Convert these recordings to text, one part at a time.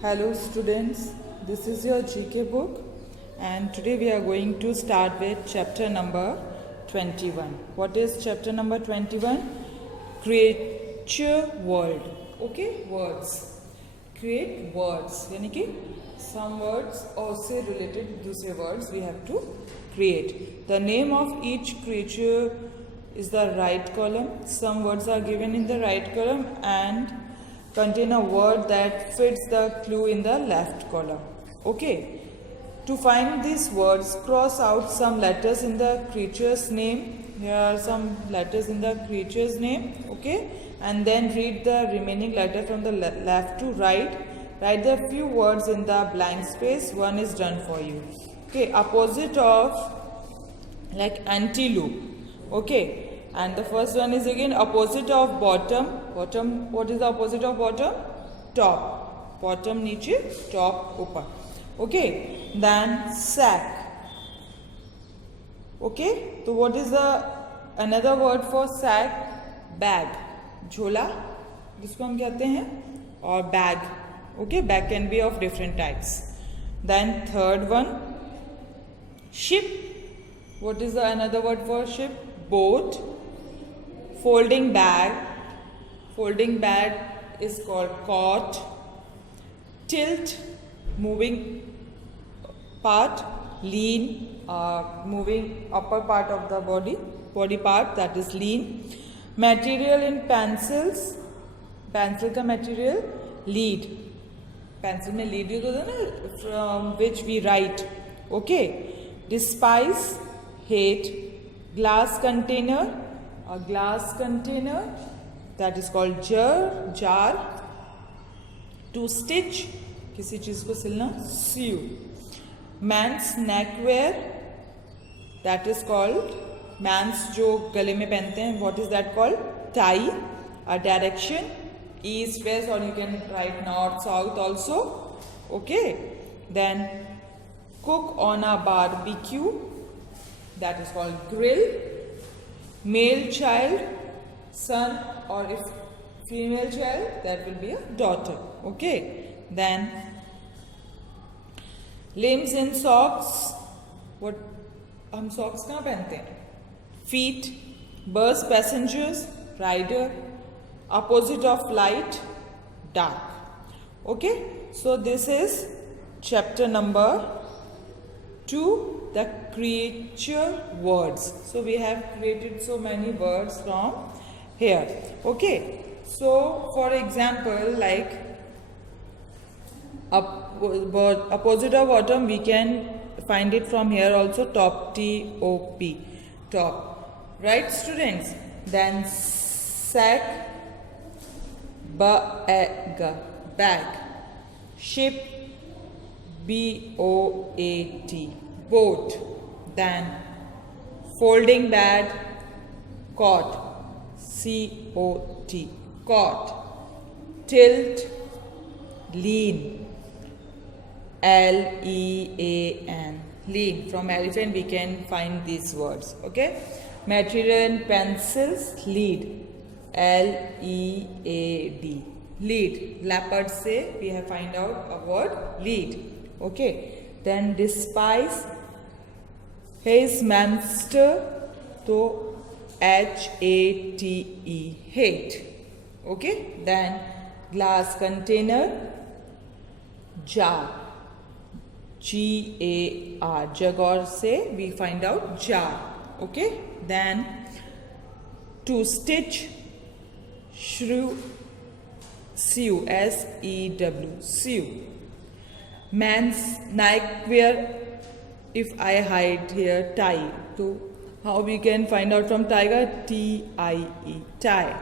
Hello students, this is your GK book and today we are going to start with chapter number 21. What is chapter number 21? Creature world. Okay, words. Create words. यानी कि some words और से related दूसरे words we have to create. The name of each creature is the right column. Some words are given in the right column and contain a word that fits the clue in the left column. Okay. To find these words, cross out some letters in the creature's name. Here are some letters in the creature's name. Okay. And then read the remaining letter from the left to right. Write the few words in the blank space. One is done for you. Okay. Opposite of like antelope. Okay. And the first one is again opposite of bottom. Bottom, what is the opposite of bottom? Top. Bottom niche, top ऊपर. Okay. Then sack. Okay. So what is the another word for sack? Bag. झोला जिसको हम कहते हैं और bag. Okay. Bag can be of different types. Then third one, ship. What is the another word for ship? Boat. Folding bag. Folding bag is called cot. Tilt, moving part. Lean, moving upper part of the body part, that is lean. Material in pencils. Pencil का material lead. Pencil में lead use होता है ना, from which we write. Okay. Despise, hate. Glass container. A glass container, that is called jar. To stitch, किसी चीज को सिलना, sew. Man's neckwear, that is called man's जो गले में पहनते हैं, what is that called? Tie. A direction, east, west, or you can write north, south also. Okay. Then cook on a barbecue, that is called grill. Male child, son, or if female child, that will be a daughter. Okay. Then limbs in socks. What हम socks कहाँ पहनते हैं? Feet. Bus, passengers, rider. Opposite of light, dark. Okay. So this is chapter number 2. The creature words. So we have created so many words from here. Okay. So for example, like opposite of bottom, we can find it from here also. Top, T-O-P. Top. Right, students? Then sack, bag. Bag. Ship, B-O-A-T. Boat. Then folding bag, cot, C-O-T, cot. Tilt, lean, L-E-A-N, lean. From elephant we can find these words. Okay. Material and pencils, lead, L-E-A-D, lead. Leopard say we have find out a word lead. Okay. Then despise, his master, to H-A-T-E, hate. Okay. Then glass container, jar, G-A-R, jagor say we find out jar. Okay. Then to stitch, sew, S-E-W, sew. Man's neckwear, if I hide here, tie. So how we can find out from tiger? T-I-E, tie.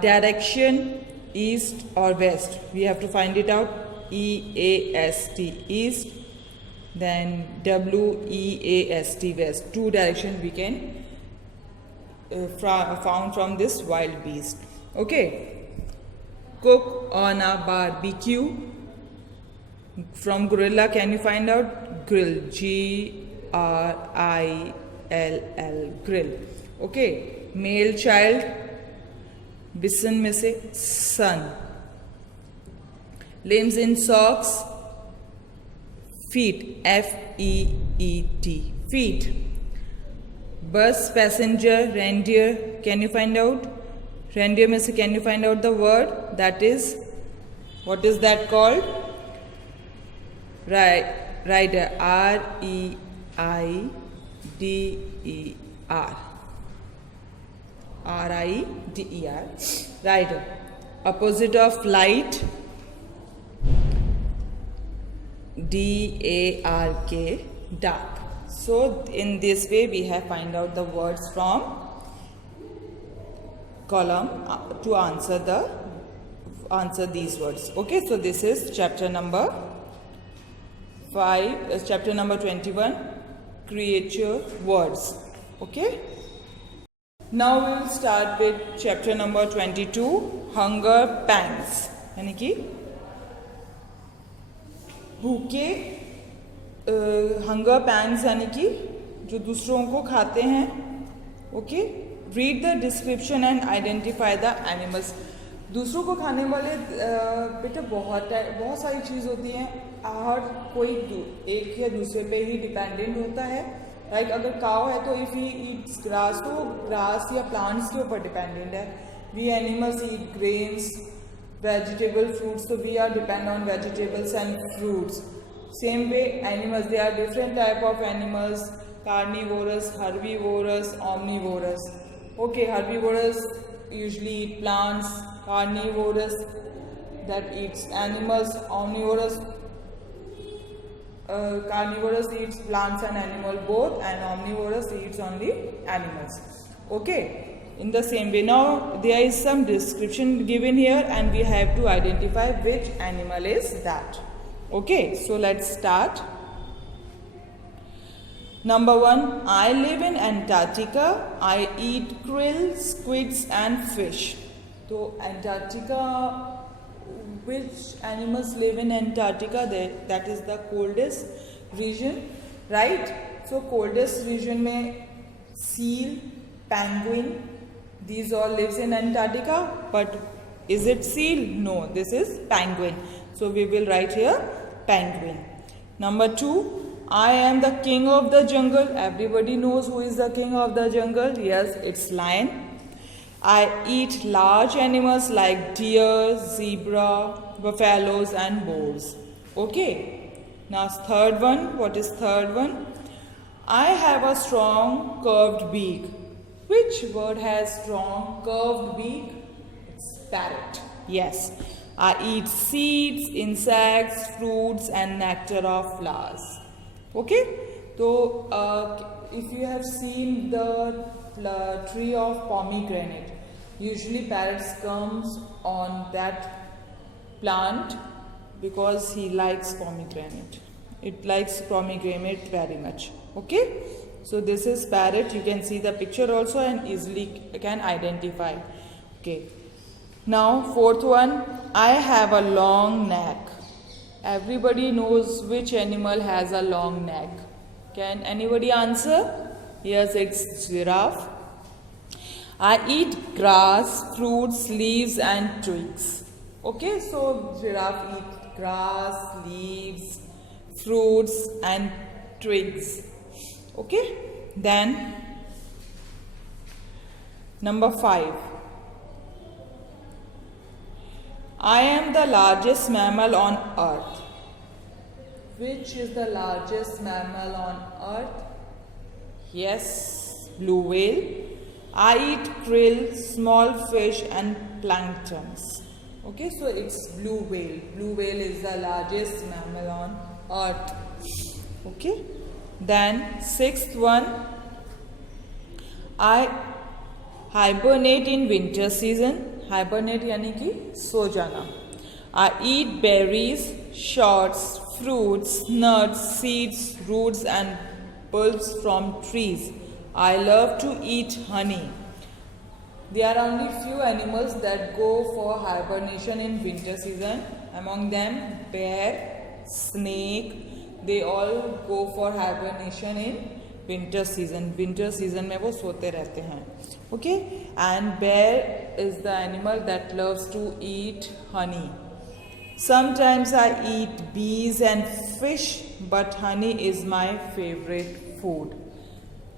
Direction, east or west. We have to find it out. E-A-S-T, east. Then W-E-A-S-T, west. Two directions we can found from this wild beast. Okay. Cook on a barbecue. From gorilla, can you find out? Grill, G-R-I-L-L, grill. Okay. Male child, बिसन में से सन. Limbs in socks. Feet. F-E-E-T. Feet. Bus, passenger, reindeer. Can you find out? Reindeer में से can you find out the word? That is, what is that called? Rider. R-E-I-D-E-R. R-I-D-E-R. Rider. Opposite of light. D-A-R-K. Dark. So in this way we have find out the words from column to answer these words. Okay, so this is chapter number 5, chapter number 21, create your words. Okay, now we will start with chapter number 22, hunger pangs. यानी कि भूखे, hunger pangs यानी कि जो दूसरों को खाते हैं. Okay, read the description and identify the animals. दूसरों को खाने वाले बेटा बहुत सारी चीज़ होती हैं. हर कोई एक या दूसरे पे ही डिपेंडेंट होता है. राइट, अगर काव है तो इफ ही ईट्स ग्रास तो ग्रास या प्लांट्स के ऊपर डिपेंडेंट है. We animals eat grains, vegetable, fruits, so we are depend on vegetables and fruits. Same way animals, there are different type of animals: carnivorous, herbivorous, omnivorous. Okay, herbivorous usually eat plants, carnivorous that eats animals, omnivorous carnivorous eats plants and animal both, and omnivorous eats only animals. Okay, in the same way, now there is some description given here and we have to identify which animal is that. Okay, so let's start. Number 1, I live in Antarctica. I eat krill, squids and fish. So Antarctica, which animals live in Antarctica? That is the coldest region, right? So coldest region में seal, penguin, these all lives in Antarctica. But is it seal? No, this is penguin. So we will write here penguin. Number 2, I am the king of the jungle. Everybody knows who is the king of the jungle. Yes, it's lion. I eat large animals like deer, zebra, buffaloes and boars. Okay. Now third one. What is third one? I have a strong curved beak. Which bird has strong curved beak? It's parrot. Yes. I eat seeds, insects, fruits and nectar of flowers. Okay. So if you have seen the tree of pomegranate, usually parrots comes on that plant because he likes pomegranate. It likes pomegranate very much. Okay. So this is parrot. You can see the picture also and easily can identify. Okay. Now fourth one, I have a long neck. Everybody knows which animal has a long neck. Can anybody answer? Yes, it's giraffe. I eat grass, fruits, leaves and twigs. Okay, so giraffe eat grass, leaves, fruits and twigs. Okay, then number 5. I am the largest mammal on earth. Which is the largest mammal on earth? Yes, blue whale. I eat krill, small fish and planktons. Okay, so it's blue whale. Blue whale is the largest mammal on earth. Okay. Then sixth one, I hibernate in winter season. Hibernate यानी कि सो जाना. I eat berries, shoots, fruits, nuts, seeds, roots and bulbs from trees. I love to eat honey. There are only few animals that go for hibernation in winter season. Among them, bear, snake. They all go for hibernation in winter season. Winter season में वो सोते रहते हैं. Okay, and bear is the animal that loves to eat honey. Sometimes I eat bees and fish, but honey is my favorite food.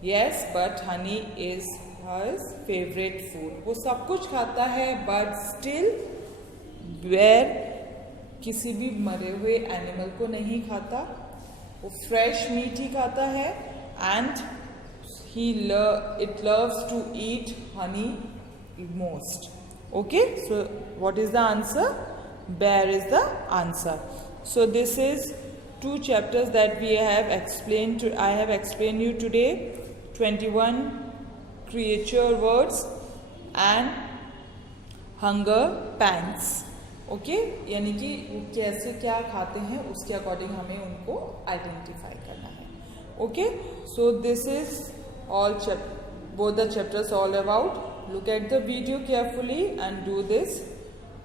Yes, but honey is his favorite food. वो सब कुछ खाता है, but still bear किसी भी मरे हुए animal को नहीं खाता. वो फ्रेश मीट ही खाता है, and it loves to eat honey most. Okay, so what is the answer? Bear is the answer. So this is 2 chapters that we have explained. I have explained you today 21 creature words and hunger pangs. Okay, यानी कि वो कैसे क्या खाते हैं उसके according हमें उनको आइडेंटिफाई करना है. Okay, so this is all both the chapters all about. Look at the video carefully and do this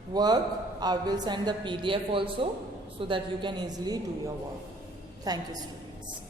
work. I will send the PDF also so that you can easily do your work. Thank you, students.